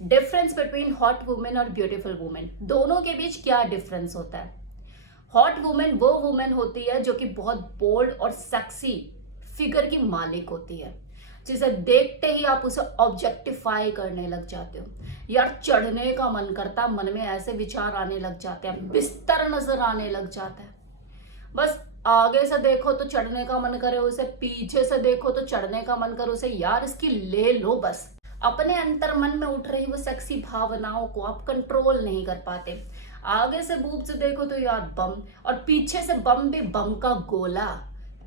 Difference between hot women और beautiful women, दोनों के बीच क्या डिफरेंस होता है? हॉट वुमेन वो वुमेन होती है जो कि बहुत बोल्ड और सेक्सी फिगर की मालिक होती है, जिसे देखते ही आप उसे ऑब्जेक्टिफाई करने लग जाते हो। यार चढ़ने का मन करता, मन में ऐसे विचार आने लग जाते हैं, बिस्तर नजर आने लग जाता है। बस आगे से देखो तो चढ़ने का मन करे उसे, पीछे से देखो तो चढ़ने का मन करे उसे। यार इसकी ले लो बस। अपने अंतर मन में उठ रही वो सेक्सी भावनाओं को आप कंट्रोल नहीं कर पाते। आगे से बूब से देखो तो यार बम, और पीछे से बम भी बम का गोला,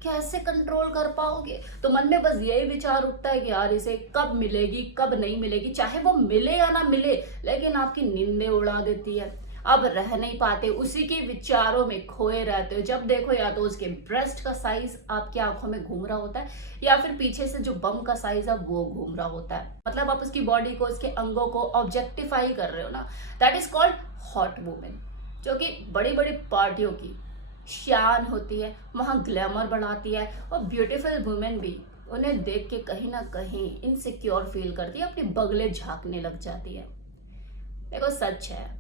कैसे कंट्रोल कर पाओगे? तो मन में बस यही विचार उठता है कि यार इसे कब मिलेगी कब नहीं मिलेगी, चाहे वो मिले या ना मिले, लेकिन आपकी नींदें उड़ा देती है। अब रह नहीं पाते, उसी के विचारों में खोए रहते हो। जब देखो या तो उसके ब्रेस्ट का साइज आपकी आंखों में घूम रहा होता है, या फिर पीछे से जो बम का साइज है वो घूम रहा होता है। मतलब आप उसकी बॉडी को, उसके अंगों को ऑब्जेक्टिफाई कर रहे हो ना। That is called hot women, जो कि बड़ी बड़ी पार्टियों की शान होती है, वहां ग्लैमर बढ़ाती है। और ब्यूटीफुल वुमेन भी उन्हें देख के कहीं ना कहीं इनसिक्योर फील करती है, अपनी बगले झांकने लग जाती है। देखो सच है।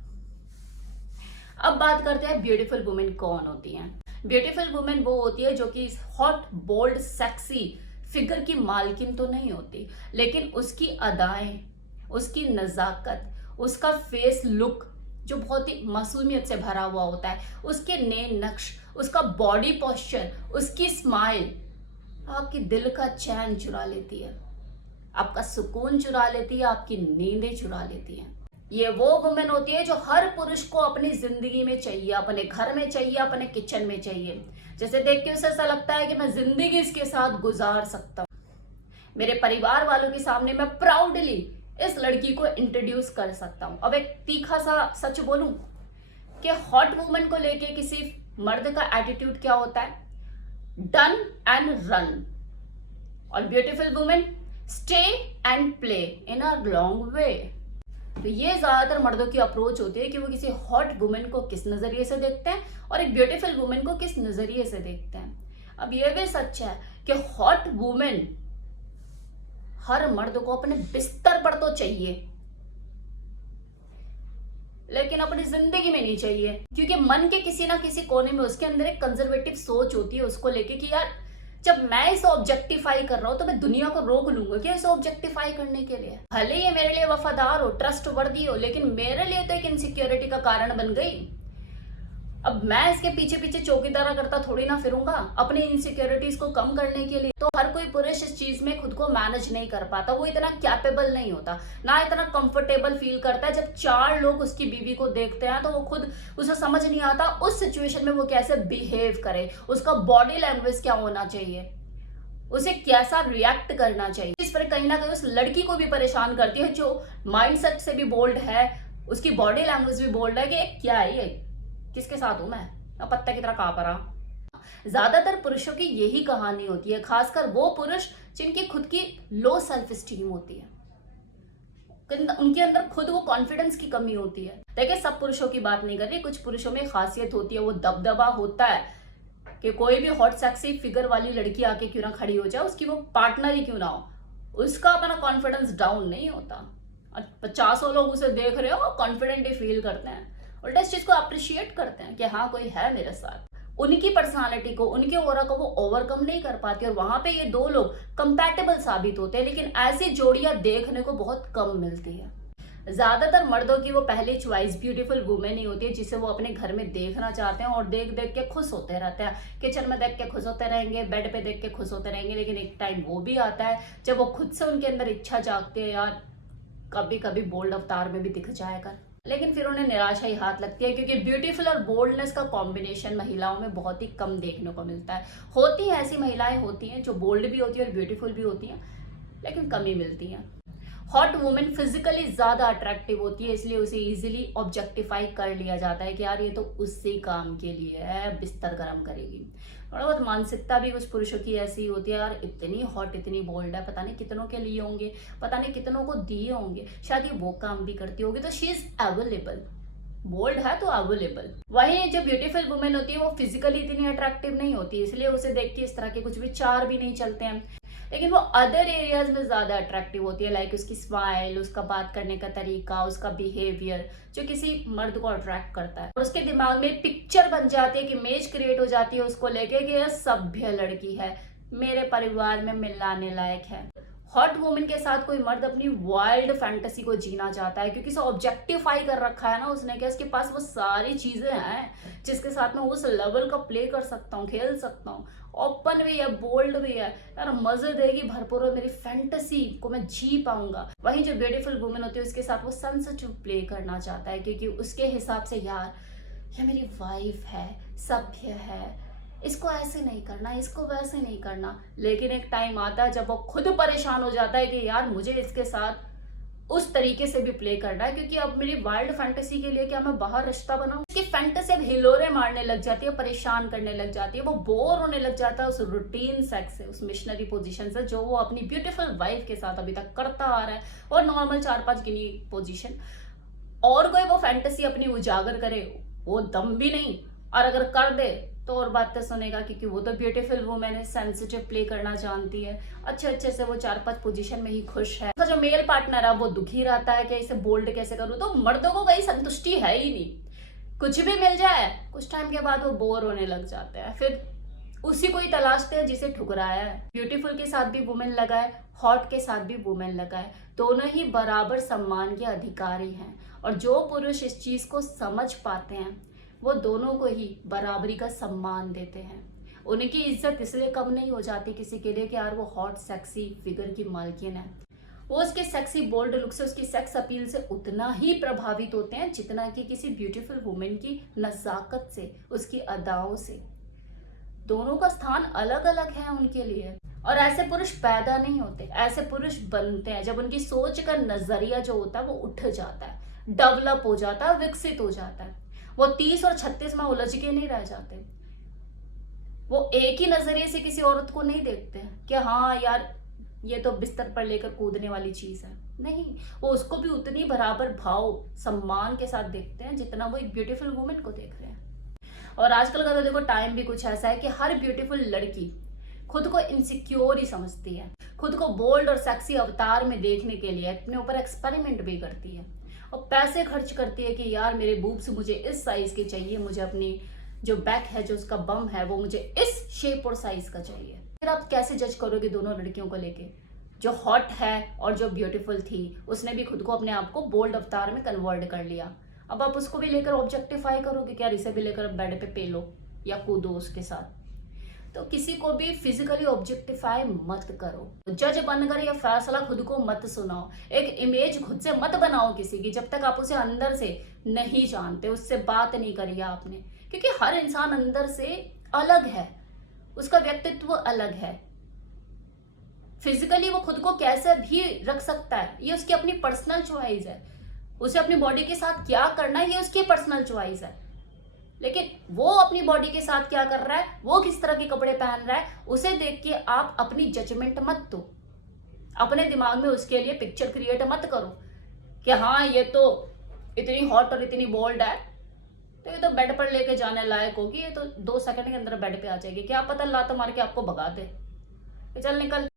अब बात करते हैं ब्यूटीफुल वुमेन कौन होती हैं। ब्यूटीफुल वुमेन वो होती है जो कि हॉट बोल्ड सेक्सी फिगर की मालकिन तो नहीं होती, लेकिन उसकी अदाएं, उसकी नजाकत, उसका फेस लुक जो बहुत ही मासूमियत से भरा हुआ होता है, उसके नैन नक्श, उसका बॉडी पोस्चर, उसकी स्माइल आपकी दिल का चैन चुरा लेती है, आपका सुकून चुरा लेती है, आपकी नींदें चुरा लेती है। ये वो वुमेन होती है जो हर पुरुष को अपनी जिंदगी में चाहिए, अपने घर में चाहिए, अपने किचन में चाहिए। जैसे देख के उसे ऐसा लगता है कि मैं जिंदगी इसके साथ गुजार सकता हूँ, मेरे परिवार वालों के सामने मैं प्राउडली इस लड़की को इंट्रोड्यूस कर सकता हूँ। अब एक तीखा सा सच बोलूं कि हॉट वुमेन को लेके किसी मर्द का एटीट्यूड क्या होता है? Done and run. और beautiful women stay and play in a long way. तो ये ज्यादातर मर्दों की अप्रोच होती है कि वो किसी हॉट वुमेन को किस नजरिए से देखते हैं और एक ब्यूटीफुल वुमेन को किस नजरिए से देखते हैं। अब ये भी सच है कि हॉट वुमेन हर मर्द को अपने बिस्तर पर तो चाहिए, लेकिन अपनी जिंदगी में नहीं चाहिए, क्योंकि मन के किसी ना किसी कोने में उसके अंदर एक कंजर्वेटिव सोच होती है उसको लेके कि यार जब मैं इसे ऑब्जेक्टिफाई कर रहा हूं तो मैं दुनिया को रोक लूंगा क्या इसे ऑब्जेक्टिफाई करने के लिए? भले ये मेरे लिए वफादार हो, ट्रस्ट वर्दी हो, लेकिन मेरे लिए तो एक इनसिक्योरिटी का कारण बन गई। अब मैं इसके पीछे पीछे चौकीदारा करता थोड़ी ना फिरूंगा अपनी इनसिक्योरिटीज को कम करने के लिए। तो हर कोई पुरुष इस चीज में खुद को मैनेज नहीं कर पाता, वो इतना कैपेबल नहीं होता, ना इतना कंफर्टेबल फील करता है। जब चार लोग उसकी बीवी को देखते हैं तो वो खुद उसे समझ नहीं आता उस सिचुएशन में वो कैसे बिहेव करे, उसका बॉडी लैंग्वेज क्या होना चाहिए, उसे कैसा रिएक्ट करना चाहिए। इस पर कहीं ना कहीं उस लड़की को भी परेशान करती है जो माइंडसेट से भी बोल्ड है, उसकी बॉडी लैंग्वेज भी बोल्ड है कि क्या है ये, किसके साथ हूं मैं, पत्ता की तरह कांप रहा। ज्यादातर पुरुषों की यही कहानी होती है, खासकर वो पुरुष जिनकी खुद की लो सेल्फ स्टीम होती है, उनके अंदर खुद वो कॉन्फिडेंस की कमी होती है। देखिए सब पुरुषों की बात नहीं कर रही, कुछ पुरुषों में खासियत होती है, वो दबदबा होता है कि कोई भी हॉट सेक्सी फिगर वाली लड़की आके क्यों ना खड़ी हो जाए, उसकी वो पार्टनर ही क्यों ना हो, उसका अपना कॉन्फिडेंस डाउन नहीं होता। 50 लोग उसे देख रहे हो कॉन्फिडेंट ही फील करते हैं, उल्टा इस चीज को अप्रिशिएट करते हैं कि हाँ कोई है मेरे साथ। उनकी पर्सनालिटी को, उनके ऑरा को वो ओवरकम नहीं कर पाती, और वहां पे ये दो लोग कंपैटिबल साबित होते हैं। लेकिन ऐसी जोड़ियां देखने को बहुत कम मिलती है। ज्यादातर मर्दों की वो पहली चॉइस ब्यूटीफुल वुमेन ही होती है, जिसे वो अपने घर में देखना चाहते हैं और देख देख के खुश होते रहते हैं। किचन में देख के खुश होते रहेंगे, बेड पे देख के खुश होते रहेंगे, लेकिन एक टाइम वो भी आता है जब वो खुद से उनके अंदर इच्छा जागती है, यार कभी कभी बोल्ड अवतार में भी दिख जाएगा। लेकिन फिर उन्हें निराशा ही हाथ लगती है, क्योंकि ब्यूटीफुल और बोल्डनेस का कॉम्बिनेशन महिलाओं में बहुत ही कम देखने को मिलता है। होती हैं ऐसी महिलाएं, होती हैं जो बोल्ड भी होती है और ब्यूटीफुल भी होती हैं, लेकिन कम ही मिलती हैं। हॉट वुमेन फिजिकली ज्यादा अट्रैक्टिव होती है, इसलिए उसे इजीली ऑब्जेक्टिफाई कर लिया जाता है कि यार ये तो उसी काम के लिए है, बिस्तर गर्म करेगी। थोड़ा बहुत मानसिकता भी कुछ पुरुषों की ऐसी होती है, यार इतनी हॉट इतनी बोल्ड है, पता नहीं कितनों के लिए होंगे, पता नहीं कितनों को दिए होंगे, शायद ये वो काम भी करती होगी, तो शी इज अवेलेबल। बोल्ड है तो अवेलेबल। वहीं जो ब्यूटीफुल वुमेन होती है वो फिजिकली इतनी अट्रैक्टिव नहीं होती, इसलिए उसे देख के इस तरह के कुछ विचार भी नहीं चलते हैं। लेकिन वो अदर एरियाज में ज्यादा अट्रैक्टिव होती है, लाइक उसकी स्माइल, उसका बात करने का तरीका, उसका बिहेवियर, जो किसी मर्द को अट्रैक्ट करता है। और उसके दिमाग में पिक्चर बन जाती है, कि इमेज क्रिएट हो जाती है उसको लेके कि यह सभ्य लड़की है, मेरे परिवार में मिलाने लायक है। हॉट वुमेन के साथ कोई मर्द अपनी वाइल्ड फैंटेसी को जीना चाहता है, क्योंकि उसे ऑब्जेक्टिफाई कर रखा है ना उसने, कि उसके पास वो सारी चीजें हैं जिसके साथ मैं उस लेवल का प्ले कर सकता हूँ, खेल सकता हूँ। ओपन भी है, बोल्ड भी है, यार मजे देगी भरपूर और मेरी फैंटेसी को मैं जी पाऊंगा। वहीं जो ब्यूटीफुल वुमेन होती है उसके साथ वो सेंसिटिव प्ले करना चाहता है, क्योंकि उसके हिसाब से यार ये मेरी वाइफ है, सभ्य है, इसको ऐसे नहीं करना, इसको वैसे नहीं करना। लेकिन एक टाइम आता है जब वो खुद परेशान हो जाता है कि यार मुझे इसके साथ उस तरीके से भी प्ले करना है, क्योंकि अब मेरी वाइल्ड फैंटेसी के लिए क्या मैं बाहर रिश्ता बनाऊं। उसकी फैंटेसी अब हिलोरे मारने लग जाती है, परेशान करने लग जाती है, वो बोर होने लग जाता है उस रूटीन सेक्स से, उस मिशनरी पोजीशन से जो वो अपनी ब्यूटीफुल वाइफ के साथ अभी तक करता आ रहा है, और नॉर्मल 4-5 गिनी पोजीशन। और कोई वो फैंटेसी अपनी उजागर करे वो दम भी नहीं, और अगर कर दे तो और बातें सुनेगा, क्योंकि वो तो ब्यूटीफुल वुमेन है, सेंसिटिव प्ले करना जानती है, अच्छे अच्छे से वो 4-5 पोजीशन में ही खुश है। तो जो मेल पार्टनर है वो दुखी रहता है कि इसे बोल्ड कैसे करूं। तो मर्दों को कहीं संतुष्टि है ही नहीं, कुछ भी मिल जाए कुछ टाइम के बाद वो बोर होने लग जाते हैं, फिर उसी को ही तलाशते हैं जिसे ठुकराया है। ब्यूटीफुल के साथ भी वुमेन लगा है, हॉट के साथ भी वुमेन लगा है, दोनों ही बराबर सम्मान के अधिकारी हैं। और जो पुरुष इस चीज को समझ पाते हैं वो दोनों को ही बराबरी का सम्मान देते हैं। उनकी इज्जत इसलिए कम नहीं हो जाती किसी के लिए कि यार वो हॉट सेक्सी फिगर की मालकिन है। वो उसके सेक्सी बोल्ड लुक से, उसकी सेक्स अपील से उतना ही प्रभावित होते हैं जितना कि किसी ब्यूटीफुल वुमेन की नजाकत से, उसकी अदाओं से। दोनों का स्थान अलग अलग है उनके लिए। और ऐसे पुरुष पैदा नहीं होते, ऐसे पुरुष बनते हैं जब उनकी सोच का नजरिया जो होता है वो उठ जाता है, डेवलप हो जाता है, विकसित हो जाता है। वो 30 और 36 में उलझ के नहीं रह जाते। वो एक ही नजरिए से किसी औरत को नहीं देखते कि हाँ यार ये तो बिस्तर पर लेकर कूदने वाली चीज है। नहीं, वो उसको भी उतनी बराबर भाव सम्मान के साथ देखते हैं जितना वो एक ब्यूटीफुल वुमेन को देख रहे हैं। और आजकल का तो देखो टाइम भी कुछ ऐसा है कि हर ब्यूटीफुल लड़की खुद को इनसिक्योर ही समझती है, खुद को बोल्ड और सेक्सी अवतार में देखने के लिए अपने ऊपर एक्सपेरिमेंट भी करती है और पैसे खर्च करती है कि यार मेरे बूब्स मुझे इस साइज के चाहिए, मुझे अपनी जो बैक है, जो उसका बम है, वो मुझे इस शेप और साइज का चाहिए। फिर आप कैसे जज करोगे दोनों लड़कियों को लेके? जो हॉट है और जो ब्यूटीफुल थी उसने भी खुद को अपने आप को बोल्ड अवतार में कन्वर्ट कर लिया। अब आप उसको भी लेकर ऑब्जेक्टिफाई करोगे कि यार इसे भी लेकर बेड पे पेलो या कूदो उसके साथ। तो किसी को भी फिजिकली ऑब्जेक्टिफाई मत करो, जज बनकर यह फैसला खुद को मत सुनाओ, एक इमेज खुद से मत बनाओ किसी की जब तक आप उसे अंदर से नहीं जानते, उससे बात नहीं करी आपने। क्योंकि हर इंसान अंदर से अलग है, उसका व्यक्तित्व अलग है। फिजिकली वो खुद को कैसे भी रख सकता है, ये उसकी अपनी पर्सनल चॉइस है। उसे अपनी बॉडी के साथ क्या करना है ये उसकी पर्सनल चॉइस है। लेकिन वो अपनी बॉडी के साथ क्या कर रहा है, वो किस तरह के कपड़े पहन रहा है, उसे देख के आप अपनी जजमेंट मत दो। अपने दिमाग में उसके लिए पिक्चर क्रिएट मत करो कि हाँ ये तो इतनी हॉट और इतनी बोल्ड है तो ये तो बेड पर लेके जाने लायक होगी, ये तो 2 सेकंड के अंदर बेड पे आ जाएगी, क्या पता लात मार के आपको भगा दे, चल निकल।